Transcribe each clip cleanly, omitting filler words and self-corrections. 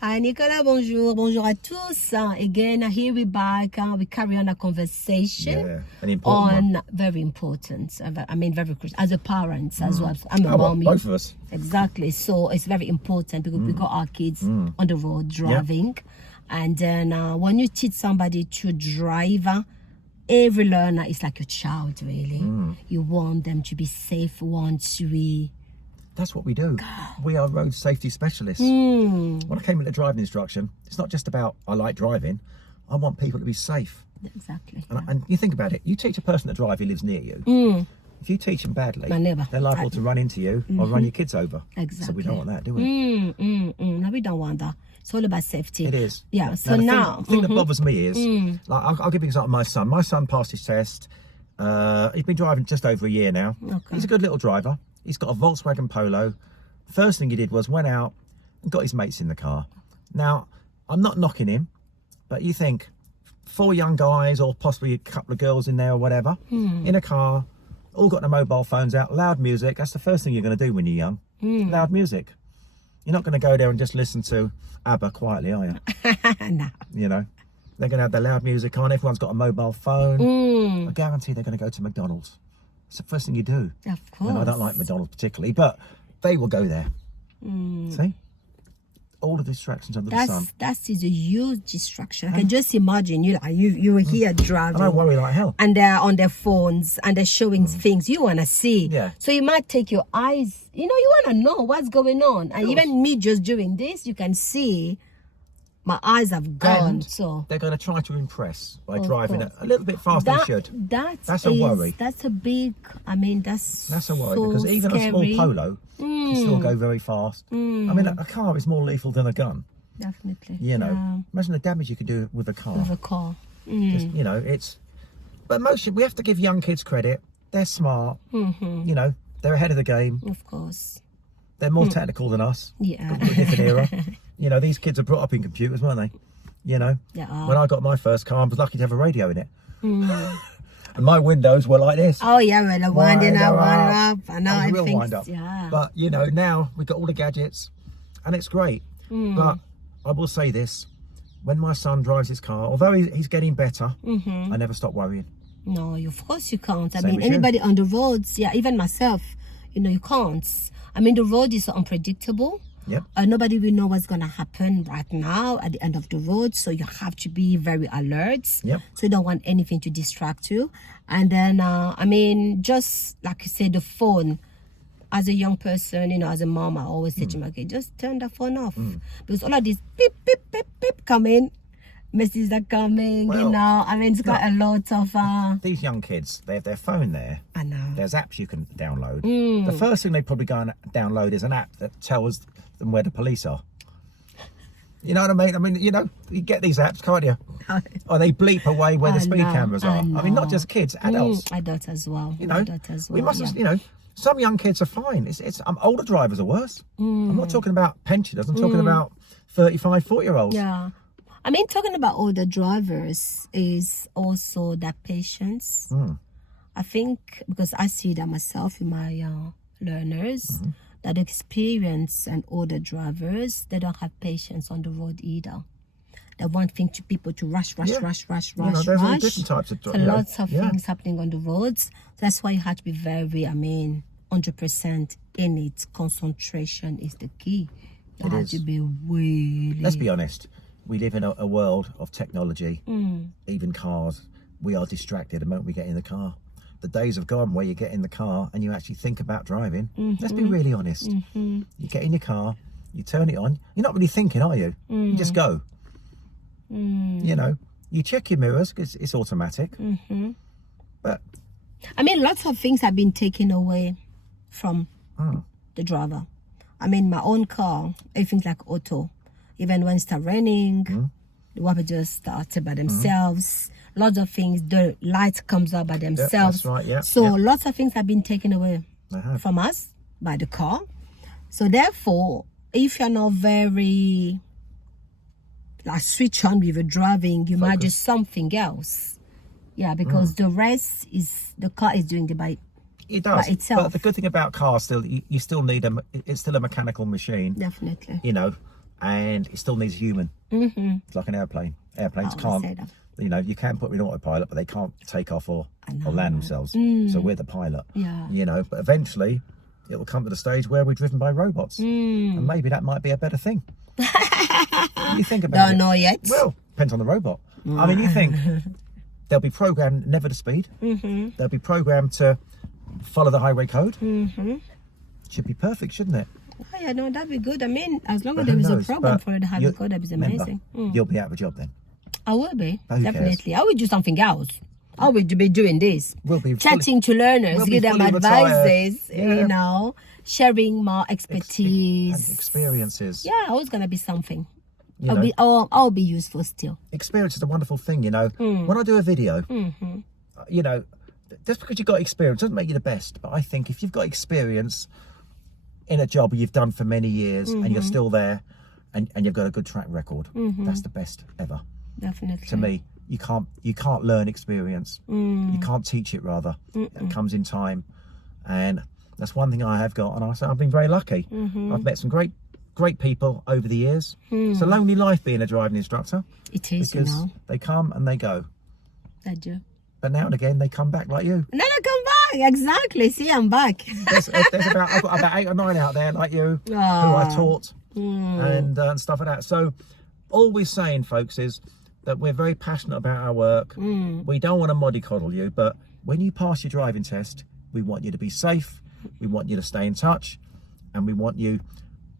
Hi Nicolas, bonjour. Bonjour à tous. Again, here we back. We carry on a conversation. Yeah, an important one. Very important. I mean, very crucial. As a parent as well. I'm a mommy. Both of us. Exactly. So it's very important because we got our kids on the road driving. Yeah. And then when you teach somebody to drive, every learner is like your child, really. You want them to be safe once we... That's what we do. We are road safety specialists. When I came into driving instruction, it's not just about I like driving. I want people to be safe. Exactly. And you think about it. You teach a person to drive who lives near you. If you teach them badly, they're liable to run into you or run your kids over. Exactly. So we don't want that, do we? No, we don't want that. It's all about safety. It is. Yeah. So now, the thing that bothers me is, like, I'll give you an example of my son. My son passed his test. He's been driving just over a year now. Okay. He's a good little driver. He's got a Volkswagen Polo. First thing he did was went out and got his mates in the car. Now, I'm not knocking him, but you think 4 young guys or possibly a couple of girls in there or whatever, in a car, all got their mobile phones out, loud music. That's the first thing you're going to do when you're young. Loud music. You're not going to go there and just listen to ABBA quietly, are you? No. You know, they're going to have their loud music on. Everyone's got a mobile phone. I guarantee they're going to go to McDonald's. It's the first thing you do. Of course. And I don't like McDonald's particularly, but they will go there. See? All the distractions under the sun. That is a huge distraction. I can just imagine you were here driving. I don't worry like hell. And they're on their phones and they're showing things you want to see. Yeah. So you might take your eyes, you want to know what's going on. And even me just doing this, you can see my eyes have gone. And so they're going to try to impress by driving a little bit faster than they should. That's a worry. That's a big, that's a worry so because even scary. a small Polo can still go very fast. I mean, a car is more lethal than a gun. Definitely. Imagine the damage you could do with a car. With a car. Just, it's, but we have to give young kids credit. They're smart. They're ahead of the game. Of course. They're more technical than us. Yeah. A different era. These kids are brought up in computers, weren't they? When I got my first car, I was lucky to have a radio in it. And my windows were like this. Oh, yeah, well, the winding up. I know, I think, wind up. Yeah. But, now we've got all the gadgets and it's great. But I will say this. When my son drives his car, although he's getting better, I never stop worrying. No, of course you can't. I Same mean, anybody on the roads, even myself, you can't. I mean, the road is so unpredictable. Yep. Nobody will know what's going to happen right now at the end of the road. So you have to be very alert. Yep. So you don't want anything to distract you. And then, I mean, just like you said, the phone. As a young person, as a mom, I always say to my kid, just turn the phone off. Because all of these beep, beep, beep, beep coming. Messages are coming, I mean, it's got a lot of... These young kids, they have their phone there. I know. There's apps you can download. The first thing they probably go and download is an app that tells them where the police are. You know what I mean? I mean, you get these apps, can't you? Or they bleep away where the speed cameras are. I mean, not just kids, adults. Adults as well. We mustn't, some young kids are fine. It's older drivers are worse. I'm not talking about pensioners. I'm talking about 35, 40-year-olds. Yeah. I mean, talking about older drivers is also that patience. I think, because I see that myself in my learners, that experience and older drivers, they don't have patience on the road either. They want people to rush. There's all different types of drivers. So lots of things happening on the roads. That's why you have to be very, 100% in it. Concentration is the key. You have to be really... Let's be honest. We live in a world of technology, even cars. We are distracted the moment we get in the car. The days have gone where you get in the car and you actually think about driving. Let's be really honest. You get in your car, you turn it on. You're not really thinking, are you? You just go. You check your mirrors because it's automatic. But I mean, lots of things have been taken away from the driver. I mean, my own car, everything's like auto. Even when it's raining, the wipers just start by themselves. Lots of things, the light comes up by themselves. That's right, yeah. So lots of things have been taken away from us by the car. So therefore, if you're not very switch on with your driving, you might do something else. Yeah, because the rest is the car is doing by itself. But the good thing about cars, you still need it's still a mechanical machine. Definitely. and it still needs a human. It's like an airplane. Airplanes can't, you know, you can put them in autopilot, but they can't take off or land themselves. So we're the pilot, you know, but eventually it will come to the stage where we're driven by robots. And maybe that might be a better thing. You think about it. Don't know yet. Well, depends on the robot. I mean, you think they'll be programmed never to speed. They'll be programmed to follow the highway code. Should be perfect, shouldn't it? Oh, yeah, no, that'd be good. I mean, as long as there is a program for the highway code, that is amazing. You'll be out of a job then. I will be, Who definitely. I will do something else. I will be doing this. We'll be chatting to learners, give them advices, you know, sharing my expertise. And experiences. Yeah, always going to be something. I'll be useful still. Experience is a wonderful thing, you know. When I do a video, you know, just because you've got experience doesn't make you the best. But I think if you've got experience in a job you've done for many years and you're still there and you've got a good track record, that's the best ever. Definitely. To me, you can't learn experience. You can't teach it, rather. It comes in time. And that's one thing I have got, and I've been very lucky. I've met some great people over the years. It's a lonely life being a driving instructor. It is, because you know. they come and they go. They do. But now and again they come back like you. No, come back. Exactly. See, I'm back. I've got about 8 or 9 out there like you who I taught and stuff like that. So all we're saying, folks, is that we're very passionate about our work. We don't want to mollycoddle you, but when you pass your driving test, we want you to be safe. We want you to stay in touch, and we want you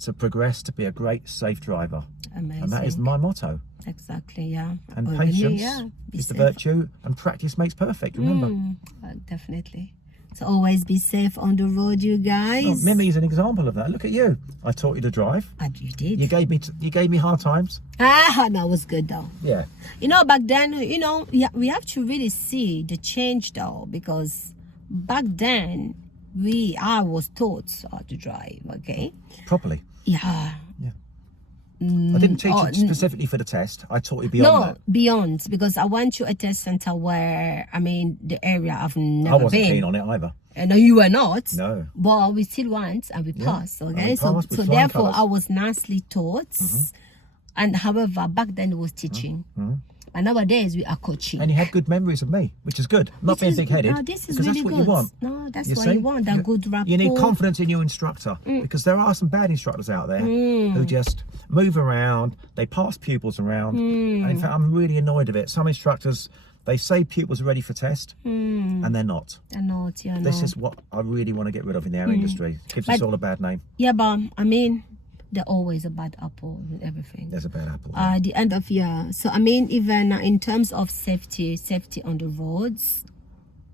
to progress to be a great, safe driver. Amazing. And that is my motto. Exactly, yeah. And patience is the virtue, and practice makes perfect, remember. Definitely. So always be safe on the road, you guys. Well, Mimi's an example of that. Look at you. I taught you to drive. And you did. You gave me hard times. That was good though. Yeah. You know, back then, you know, we have to really see the change though, because back then I was taught how to drive, okay? Properly. Yeah. I didn't teach you specifically for the test. I taught you beyond that. No, beyond, because I went to a test center where, I mean, the area I've never been. I wasn't keen on it either. And you were not. No. But we still went and we passed, okay? We so passed with therefore, colours. I was nicely taught. And however, back then it was teaching. And nowadays we are coaching. And you had good memories of me, which is good. Not being big-headed. No, this is because really that's what good. you want. No, that's what you want. That good rapport. You need confidence in your instructor, because there are some bad instructors out there who just move around. They pass pupils around. And in fact, I'm really annoyed of it. Some instructors, they say pupils are ready for test, and they're not. They're not, yeah. This is what I really want to get rid of in our industry. It gives us all a bad name. Yeah, but I mean, there's always a bad apple in everything. There's a bad apple. The end of year. So I mean, even in terms of safety on the roads,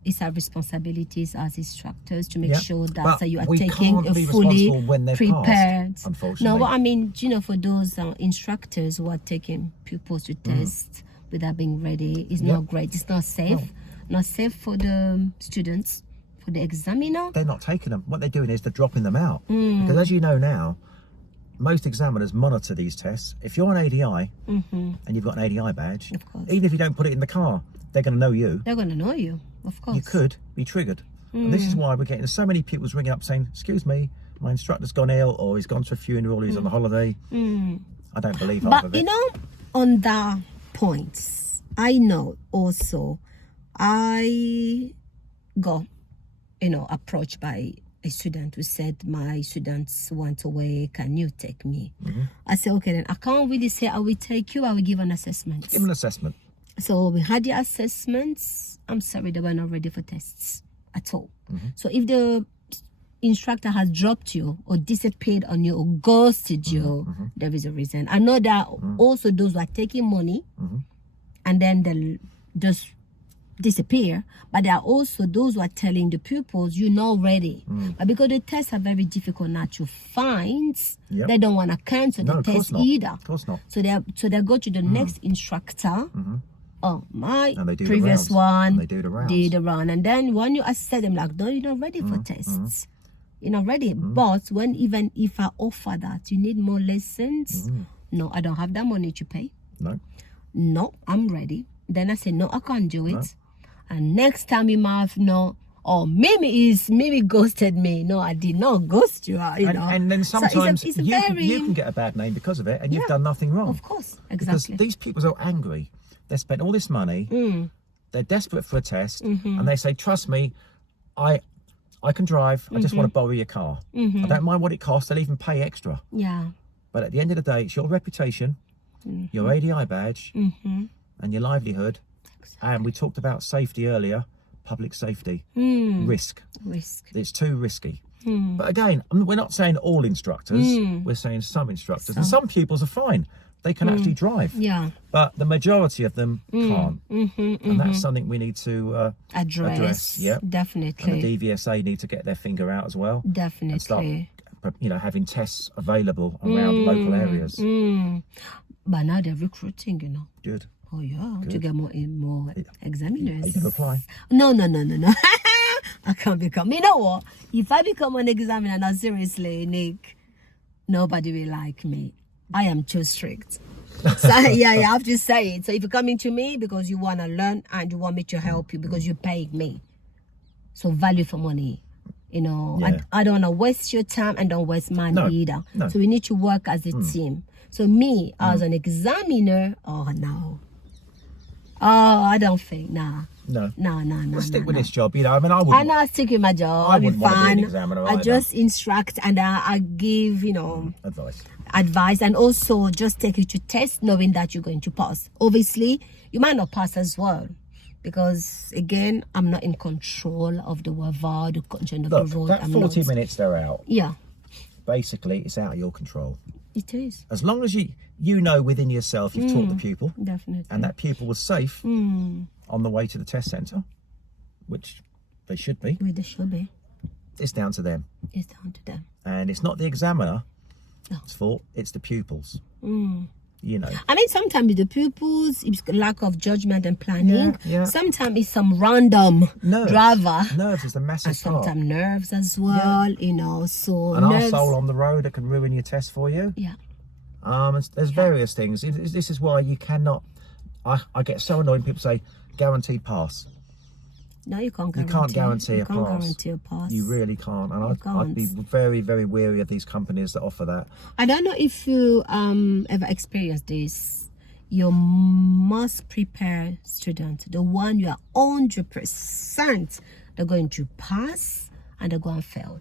it's our responsibilities as instructors to make sure that you are taking a fully prepared. Passed, unfortunately. No, but I mean, you know, for those instructors who are taking pupils to test without being ready, it's not great. It's not safe. No. Not safe for the students, for the examiner. They're not taking them. What they're doing is they're dropping them out. Because as you know now, most examiners monitor these tests. If you're an ADI and you've got an ADI badge, of course, even if you don't put it in the car, they're going to know you. They're going to know you, of course. You could be triggered. And this is why we're getting so many pupils ringing up saying, excuse me, my instructor's gone ill, or he's gone to a funeral, he's on a holiday. I don't believe half of it. But, you know, on that point, I know also I got, you know, approached by a student who said, my students went away, can you take me? I said, okay, then I can't really say I will take you, I will give an assessment. Give an assessment. So we had the assessments. I'm sorry, they were not ready for tests at all. So if the instructor has dropped you or disappeared on you or ghosted you, there is a reason. I know that also those who are taking money and then they'll just disappear, but there are also those who are telling the pupils you're not ready, but because the tests are very difficult now to find, they don't want to cancel the test either. Of course not. So they go to the next instructor. Oh, my and they do previous one they do the rounds. did the round, and then when you assess them like, no, you're not ready for tests, you're not ready. But when even if I offer that you need more lessons, no, I don't have that money to pay. No, I'm ready. Then I say, no, I can't do it. And next time you might have, no, or Mimi ghosted me. No, I did not ghost you. You know. And then sometimes so it's a you can get a bad name because of it, and you've done nothing wrong. Of course, exactly. Because these people are angry. They spent all this money. They're desperate for a test, and they say, "Trust me, I can drive. I just want to borrow your car. I don't mind what it costs. I'll even pay extra." Yeah. But at the end of the day, it's your reputation, your ADI badge, and your livelihood. And we talked about safety earlier, public safety, risk. It's too risky. But again, we're not saying all instructors, we're saying some instructors. And some pupils are fine. They can actually drive. Yeah. But the majority of them can't. And that's something we need to address. Yeah. Definitely. And the DVSA need to get their finger out as well. Definitely. And start, having tests available around local areas. But now they're recruiting, Good. Oh yeah, to get more examiners. Are you going to apply? No. I can't become. You know what? If I become an examiner, now seriously, Nick, nobody will like me. I am too strict. So yeah, you have to say it. So if you're coming to me because you want to learn and you want me to help you because you're paying me, so value for money. Yeah. I don't want to waste your time and don't waste mine either. No. So we need to work as a team. So me as an examiner, I don't think, No. Let's stick with this job. I wouldn't. I'm not stick with my job. I'll be fine. Examiner, I just instruct and I give, advice, and also just take you to test knowing that you're going to pass. Obviously, you might not pass as well because, again, I'm not in control of the weather, the condition of the road. That 40 minutes they're out. Yeah. Basically, it's out of your control. It is. As long as you know within yourself you've taught the pupil. Definitely. And that pupil was safe on the way to the test centre, which they should be. They should be. It's down to them. It's down to them. And it's not the examiner's fault, it's the pupils. I mean, sometimes the pupils, it's lack of judgment and planning. Yeah. Sometimes it's some random driver. Nerves is the massive and sometimes nerves as well, so an arsehole on the road that can ruin your test for you. Yeah. There's various things. This is why you cannot. I get so annoyed when people say guaranteed pass. No, you can't guarantee. You can't guarantee a pass. You can't guarantee a pass. You really can't. And I'd be very, very wary of these companies that offer that. I don't know if you ever experienced this. You must prepare students. The one you are 100% they're going to pass and they're going to fail.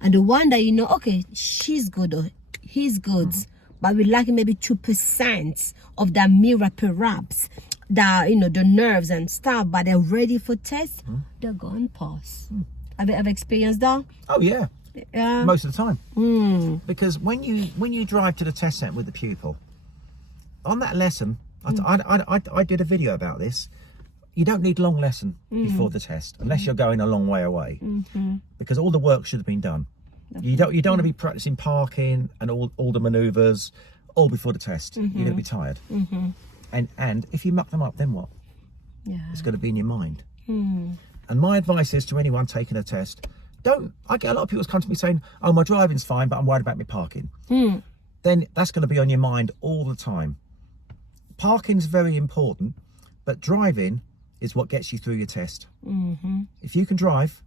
And the one that okay, she's good or he's good, but we lack maybe 2% of that mirror perhaps. That the nerves and stuff, but they're ready for tests, they're going to pass. Have you ever experienced that? Oh yeah. Most of the time. Because when you drive to the test centre with the pupil, on that lesson, I did a video about this. You don't need long lesson before the test unless you're going a long way away, because all the work should have been done. You don't want to be practicing parking and all the manoeuvres all before the test. You're going to be tired. And if you muck them up, then what? Yeah. It's going to be in your mind. And my advice is to anyone taking a test, I get a lot of people come to me saying, oh, my driving's fine, but I'm worried about my parking. Then that's going to be on your mind all the time. Parking's very important, but driving is what gets you through your test. If you can drive,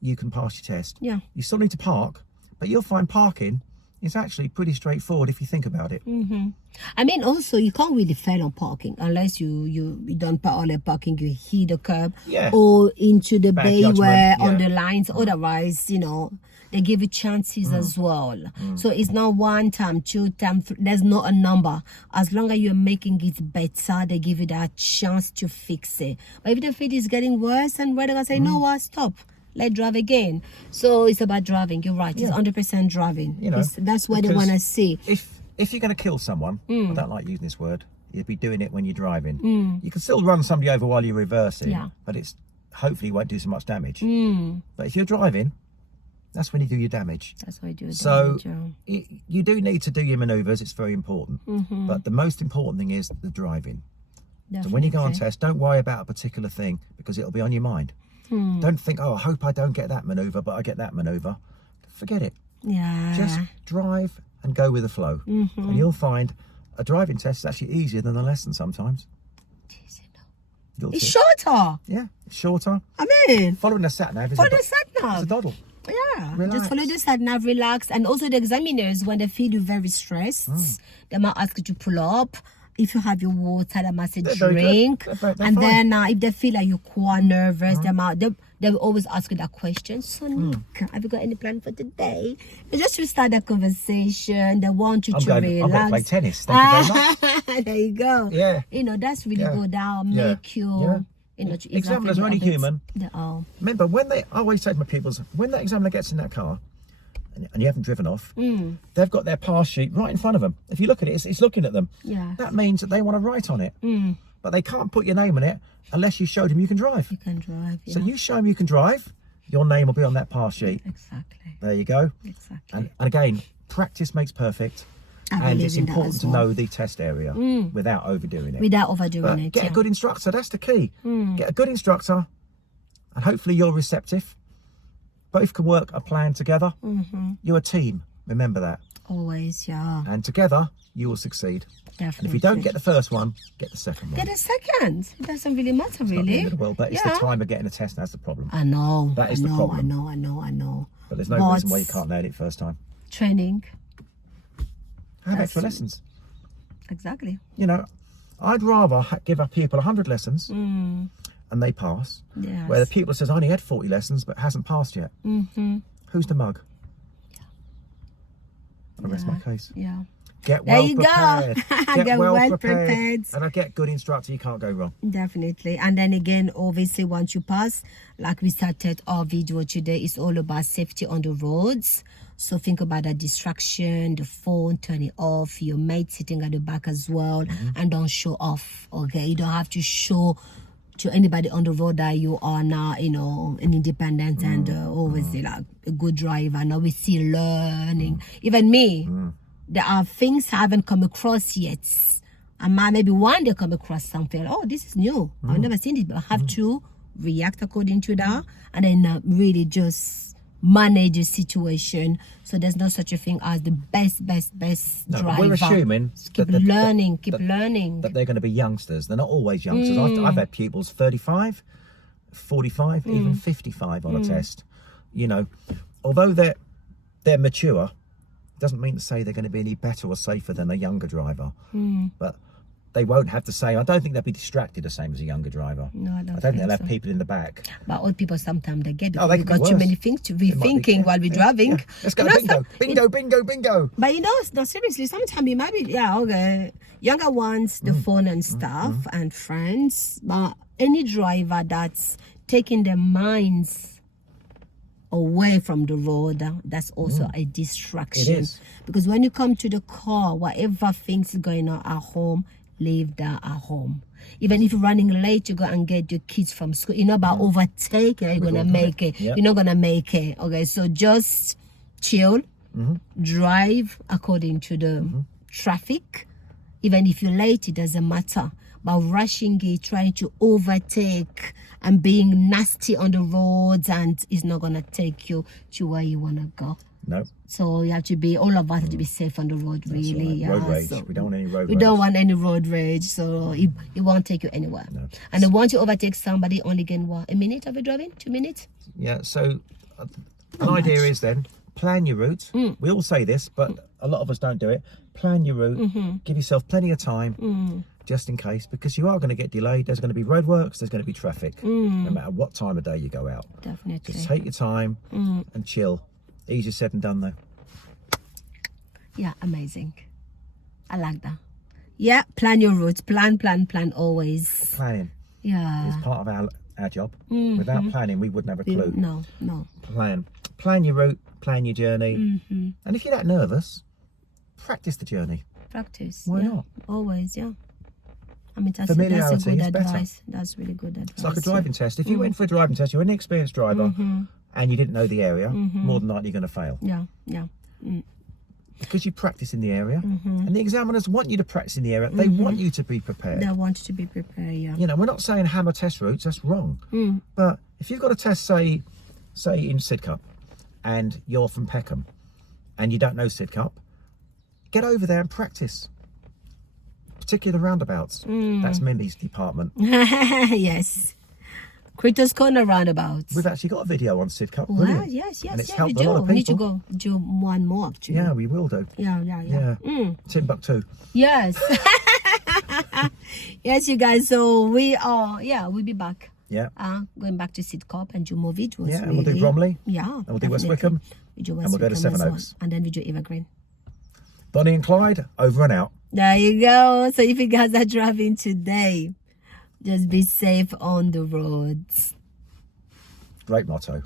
you can pass your test. Yeah. You still need to park, but you'll find parking is actually pretty straightforward if you think about it. I mean, also, you can't really fail on parking unless you don't parallel parking, you hit the curb or into the bay where on the lines. Otherwise, they give you chances as well. So it's not 1 time, 2 time, there's not a number. As long as you're making it better, they give you that chance to fix it. But if the fit is getting worse, and they're gonna say, no, what, stop. Let's drive again. So it's about driving. You're right. It's 100% driving. That's what they want to see. If you're going to kill someone, I don't like using this word. You'd be doing it when you're driving. You can still run somebody over while you're reversing, but it's hopefully won't do so much damage. But if you're driving, that's when you do your damage. That's why you do it. So you do need to do your manoeuvres. It's very important. But the most important thing is the driving. Definitely. So when you go on test, don't worry about a particular thing because it'll be on your mind. Don't think, oh, I hope I don't get that manoeuvre, but I get that manoeuvre. Forget it. Yeah. Just drive and go with the flow. And you'll find a driving test is actually easier than a lesson sometimes. It's shorter. Yeah, it's shorter. I mean, Following the sat nav is follow the sat it's a nav. doddle. Yeah, Relax. just follow the sat nav, relax. And also the examiners, when they feel you very stressed, they might ask you to pull up. If you have your water, they might say drink. They're and fine. then if they feel like you're quite nervous, they will always ask you that question. So Nick, have you got any plan for today? It's just to start that conversation. They want you to relax. I'm going to play tennis. Thank you very much. There you go. Yeah. You know, that's really good. That'll Yeah. make you... Yeah. You know, Examiners are only human. They are. Remember, I always say to my pupils, when that examiner gets in that car and you haven't driven off, they've got their pass sheet right in front of them. If you look at it, it's looking at them. Yeah. That means that they want to write on it. But they can't put your name on it unless you showed them you can drive. You can drive, yeah. So you show them you can drive, your name will be on that pass sheet. Exactly. There you go. Exactly. And again, practice makes perfect. And it's important to know the test area without overdoing it. Without overdoing it, Get a good instructor, that's the key. Get a good instructor, and hopefully you're receptive. Both can work a plan together. You're a team, remember that. Always, yeah. And together, you will succeed. Definitely. And if you don't get the first one, get the second one. Get a second. It doesn't really matter, It's really. not the end of the world, but it's the time of getting a test that's the problem. I know. That is the problem. I know. But there's no reason why you can't nail it first time. Training. Have extra lessons. Exactly. You know, I'd rather give our people 100 lessons and they pass, where the pupil says, I only had 40 lessons but hasn't passed yet. Who's the mug? I rest my case. Yeah. Get well prepared. Get well prepared. And I get good instructor, you can't go wrong. Definitely. And then again, obviously, once you pass, like we started our video today, it's all about safety on the roads. So think about the distraction, the phone, turn it off, your mate sitting at the back as well, and don't show off, okay? You don't have to show to anybody on the road that you are now, you know, an independent and always like a good driver. Now we see learning. Even me, there are things I haven't come across yet. I might maybe one day come across something. Oh, this is new. I've never seen it, but I have to react according to that, and then really just manage the situation. So there's no such a thing as the best driver. We're assuming keep learning. That they're going to be youngsters. They're not always youngsters. I've had pupils 35, 45, even 55 on a test. You know, although they're mature, doesn't mean to say they're going to be any better or safer than a younger driver. But they won't have the same. I don't think they'll be distracted the same as a younger driver. No, I don't think they'll so. have people in the back. But old people sometimes they get because they we've could got be too worse. many things to be thinking while we're driving. Yeah. Let's go You know, bingo. But you know, no, seriously, sometimes it might be, younger ones, the phone and stuff and friends. But any driver that's taking their minds away from the road, that's also a distraction. It is. Because when you come to the car, whatever things is going on at home, leave that at home. Even if you're running late, you go and get your kids from school. You're not about overtaking, you're going to make it. Yep. You're not going to make it. Okay, so just chill, drive according to the traffic. Even if you're late, it doesn't matter. But rushing it, trying to overtake and being nasty on the roads, and it's not going to take you to where you want to go. No. So you have to be, all of us have to be safe on the road, really. Right. Road rage. So we don't want any road rage. we don't want any road rage, so it won't take you anywhere. No. And then once you overtake somebody, only gain what? A minute of a driving? 2 minutes? Yeah, so an idea is then, plan your route. We all say this, but a lot of us don't do it. Plan your route. Give yourself plenty of time, just in case, because you are going to get delayed. There's going to be roadworks. There's going to be traffic, no matter what time of day you go out. Definitely. Just take your time and chill. Easier said than done, though. Yeah, amazing. I like that. Yeah, plan your route. Plan always. Planning Yeah. is part of our job. Without planning, we wouldn't have a clue. No. Plan your route, plan your journey. And if you're that nervous, practice the journey. Practice. Why yeah. not? Always, yeah. I mean, that's a Familiarity good is better. advice. That's really good advice. It's like a driving test. If you went for a driving test, you're an experienced driver and you didn't know the area, more than likely you're going to fail. Yeah. Because you practice in the area, and the examiners want you to practice in the area. They want you to be prepared. They want to be prepared, yeah. You know, we're not saying hammer test routes, that's wrong. But if you've got a test, say in Sidcup, and you're from Peckham, and you don't know Sidcup, get over there and practice. particularly the roundabouts. That's Mindy's department. Yes. Critters Corner roundabouts. We've actually got a video on Sidcup. Wow, Brilliant. yes, And it's yeah, helped we a lot do. of We need to people. go do one more, actually. Yeah, we will do. Yeah. Timbuktu. Yes. Yes, you guys. So we'll be back. Yeah. Going back to Sidcup and do more videos. Yeah, and we'll do Bromley. Yeah. And we'll do West definitely. Wickham. We do And we'll go to Wickham as Sevenoaks. And then we do Evergreen. Bonnie and Clyde, over and out. There you go. So if you guys are driving today, just be safe on the roads. Great motto.